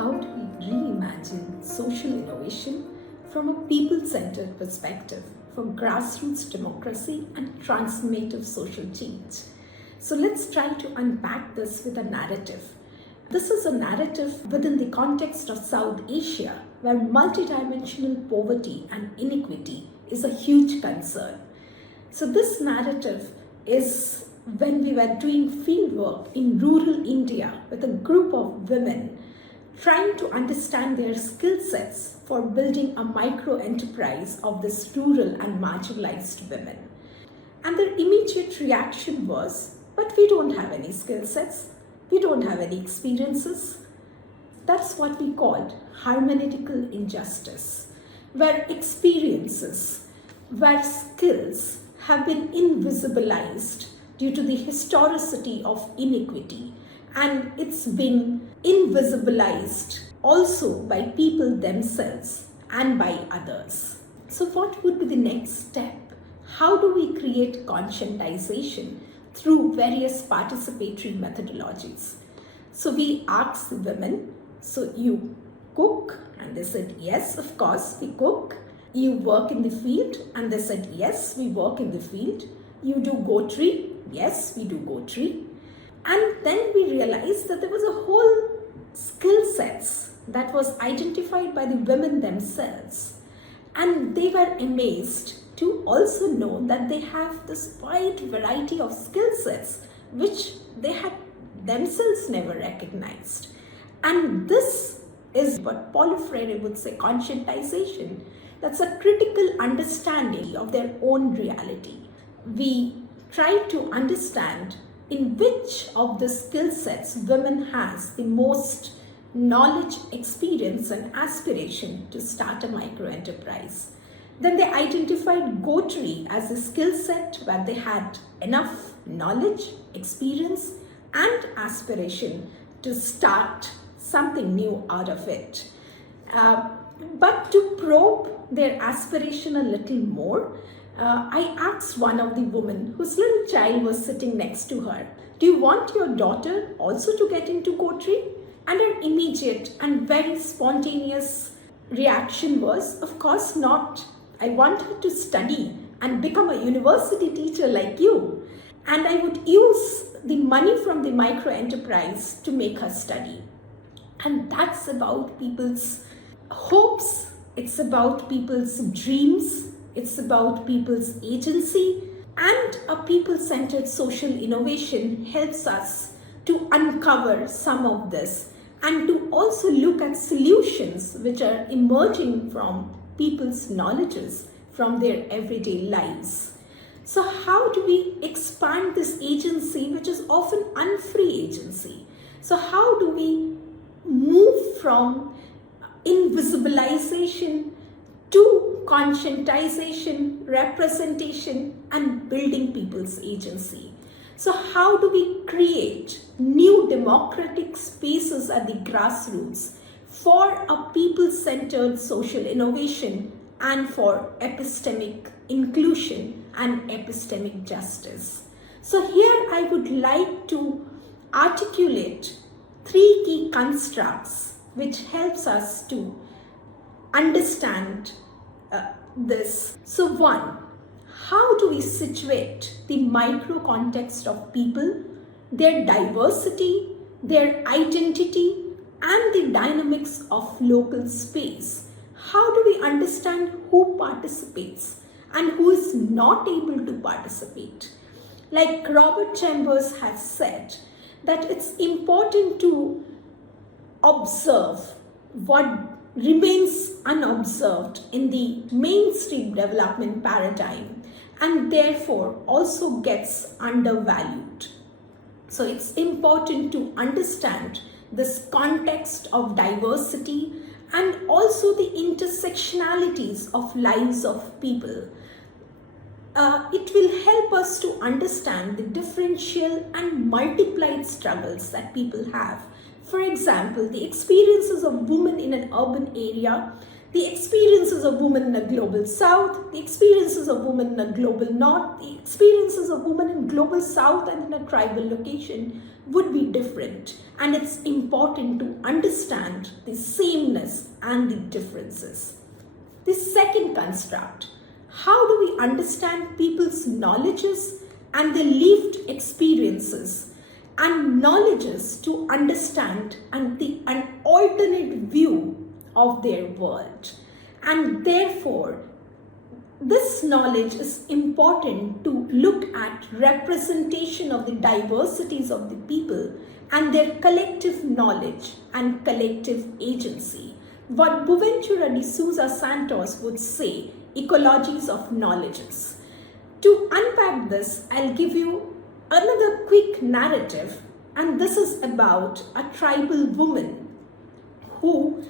how do we reimagine social innovation from a people-centered perspective for grassroots democracy and transformative social change? So let's try to unpack this with a narrative. This is a narrative within the context of South Asia, where multidimensional poverty and inequity is a huge concern. So this narrative is when we were doing fieldwork in rural India with a group of women trying to understand their skill sets for building a micro enterprise of this rural and marginalized women. And their immediate reaction was, but we don't have any skill sets, we don't have any experiences. That's what we called hermeneutical injustice, where experiences, where skills have been invisibilized due to the historicity of inequity, and it's been invisibilized also by people themselves and by others. So what would be the next step? How do we create conscientization through various participatory methodologies? So we asked the women, so you cook? And they said, yes, of course, we cook. You work in the field? And they said, yes, we work in the field. You do goatry? Yes, we do goatry. And then we realized that there was a whole skill sets that was identified by the women themselves. And they were amazed to also know that they have this wide variety of skill sets which they had themselves never recognized. And this is what Paulo Freire would say conscientization. That's a critical understanding of their own reality. We try to understand in which of the skill sets women has the most knowledge, experience and aspiration to start a micro enterprise. Then they identified goatry as a skill set where they had enough knowledge, experience and aspiration to start something new out of it. But to probe their aspiration a little more, I asked one of the women whose little child was sitting next to her, do you want your daughter also to get into goatry? And her immediate and very spontaneous reaction was, of course not. I want her to study and become a university teacher like you. And I would use the money from the micro enterprise to make her study. And that's about people's hopes. It's about people's dreams. It's about people's agency, and a people-centered social innovation helps us to uncover some of this and to also look at solutions which are emerging from people's knowledges from their everyday lives. So how do we expand this agency, which is often unfree agency? So how do we move from invisibilization to conscientization, representation, and building people's agency? So how do we create new democratic spaces at the grassroots for a people-centered social innovation and for epistemic inclusion and epistemic justice? So here I would like to articulate 3 key constructs which helps us to understand this. So 1, how do we situate the micro context of people, their diversity, their identity, and the dynamics of local space? How do we understand who participates and who is not able to participate? Like Robert Chambers has said, that it's important to observe what remains unobserved in the mainstream development paradigm and therefore also gets undervalued. So it's important to understand this context of diversity and also the intersectionalities of lives of people. It will help us to understand the differential and multiplied struggles that people have. For example, the experiences of women in an urban area, the experiences of women in a global south, the experiences of women in a global north, the experiences of women in global south and in a tribal location would be different. And it's important to understand the sameness and the differences. The second construct, how do we understand people's knowledges and their lived experiences and knowledges to understand an alternate view of their world? And therefore, this knowledge is important to look at representation of the diversities of the people and their collective knowledge and collective agency. What Boaventura de Sousa Santos would say, ecologies of knowledges. To unpack this, I'll give you another quick narrative, and this is about a tribal woman who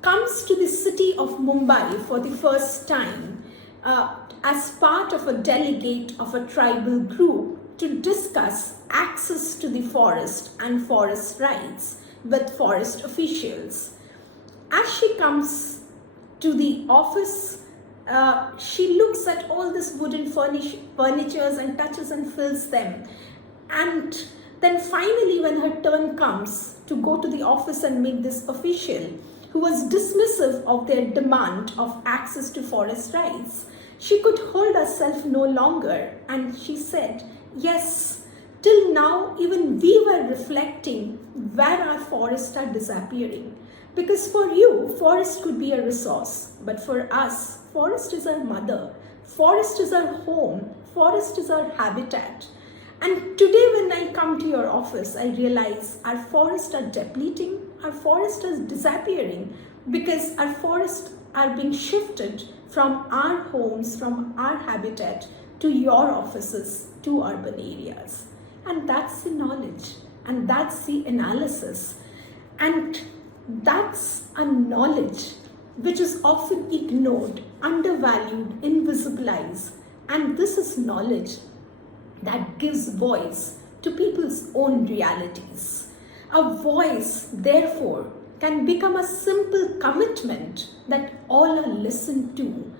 comes to the city of Mumbai for the first time as part of a delegate of a tribal group to discuss access to the forest and forest rights with forest officials. As she comes to the office, she looks at all this wooden furnitures and touches and fills them. And then finally, when her turn comes to go to the office and meet this official who was dismissive of their demand of access to forest rights, she could hold herself no longer, and she said, yes, till now even we were reflecting where our forests are disappearing. Because for you, forest could be a resource, but for us, forest is our mother, forest is our home, forest is our habitat. And today when I come to your office, I realize our forests are depleting, our forests are disappearing because our forests are being shifted from our homes, from our habitat to your offices, to urban areas. And that's the knowledge, and that's the analysis. And that's a knowledge which is often ignored, undervalued, invisibilized. And this is knowledge that gives voice to people's own realities. A voice, therefore, can become a simple commitment that all are listened to.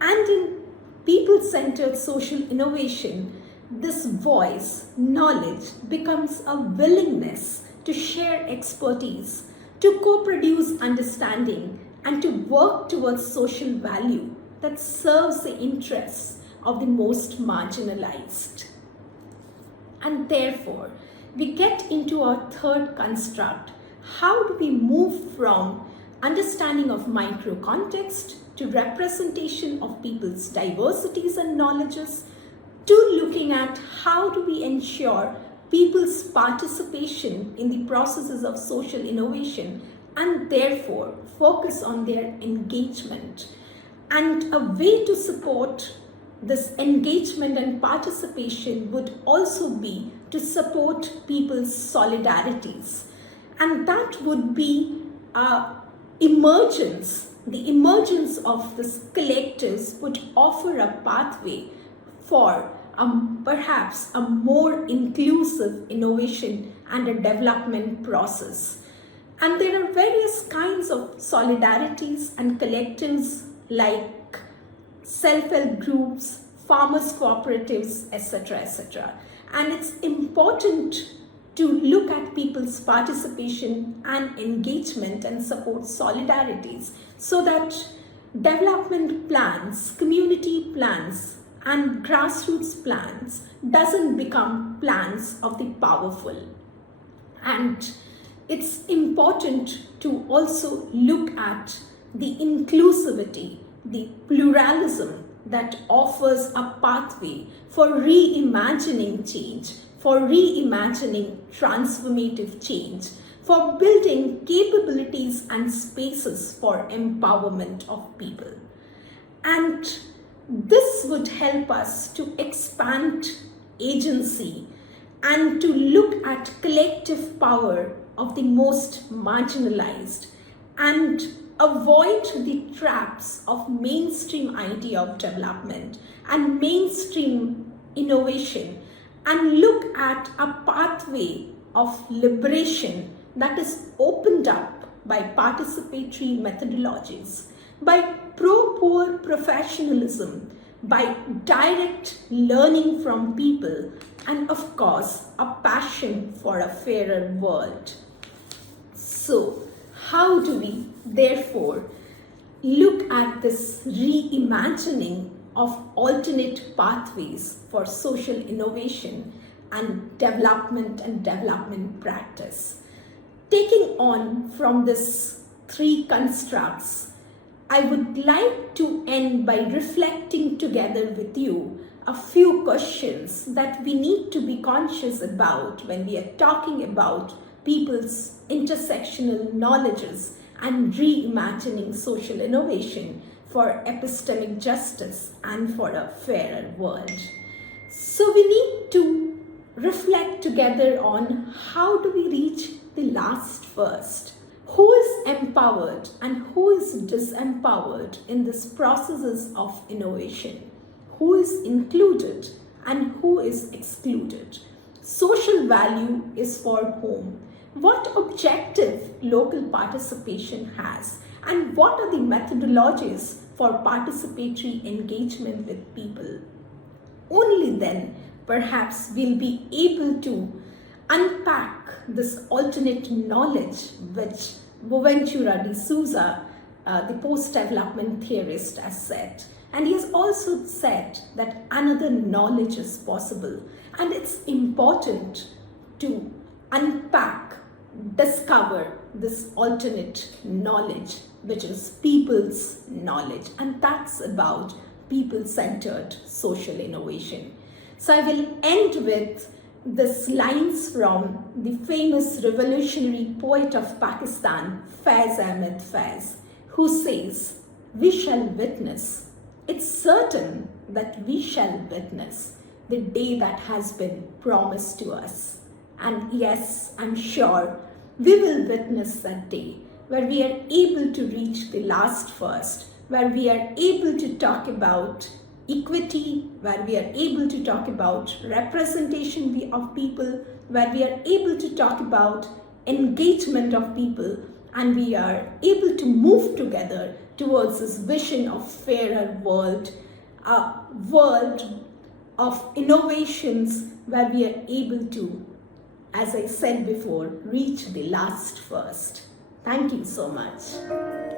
And in people-centered social innovation, this voice, knowledge, becomes a willingness to share expertise, to co-produce understanding, and to work towards social value that serves the interests of the most marginalized. And therefore, we get into our third construct. How do we move from understanding of micro context to representation of people's diversities and knowledges, to looking at how do we ensure people's participation in the processes of social innovation and therefore focus on their engagement. And a way to support this engagement and participation would also be to support people's solidarities. And that would be emergence. The emergence of these collectives would offer a pathway for perhaps a more inclusive innovation and a development process. And there are various kinds of solidarities and collectives like self-help groups, farmers cooperatives, etc., etc. And it's important to look at people's participation and engagement and support solidarities so that development plans, community plans, and grassroots plans doesn't become plans of the powerful. And it's important to also look at the inclusivity, the pluralism that offers a pathway for reimagining change, for reimagining transformative change, for building capabilities and spaces for empowerment of people. And this would help us to expand agency and to look at collective power of the most marginalized and avoid the traps of mainstream idea of development and mainstream innovation and look at a pathway of liberation that is opened up by participatory methodologies, by pro-poor professionalism, by direct learning from people, and of course, a passion for a fairer world. So, how do we therefore look at this reimagining of alternate pathways for social innovation and development practice? Taking on from this three constructs, I would like to end by reflecting together with you a few questions that we need to be conscious about when we are talking about people's intersectional knowledges and reimagining social innovation for epistemic justice and for a fairer world. So we need to reflect together on how do we reach the last first. Who is empowered and who is disempowered in this processes of innovation? Who is included and who is excluded? Social value is for whom? What objective local participation has? And what are the methodologies for participatory engagement with people? Only then perhaps we'll be able to unpack this alternate knowledge which Boaventura de Souza, the post-development theorist, has said. And he has also said that another knowledge is possible. And it's important to unpack, discover this alternate knowledge, which is people's knowledge. And that's about people-centered social innovation. So I will end with these lines from the famous revolutionary poet of Pakistan, Faiz Ahmed Faiz, who says, "We shall witness. It's certain that we shall witness the day that has been promised to us." And yes, I'm sure we will witness that day where we are able to reach the last first, where we are able to talk about equity, where we are able to talk about representation of people, where we are able to talk about engagement of people, and we are able to move together towards this vision of fairer world, a world of innovations where we are able to, as I said before, reach the last first. Thank you so much.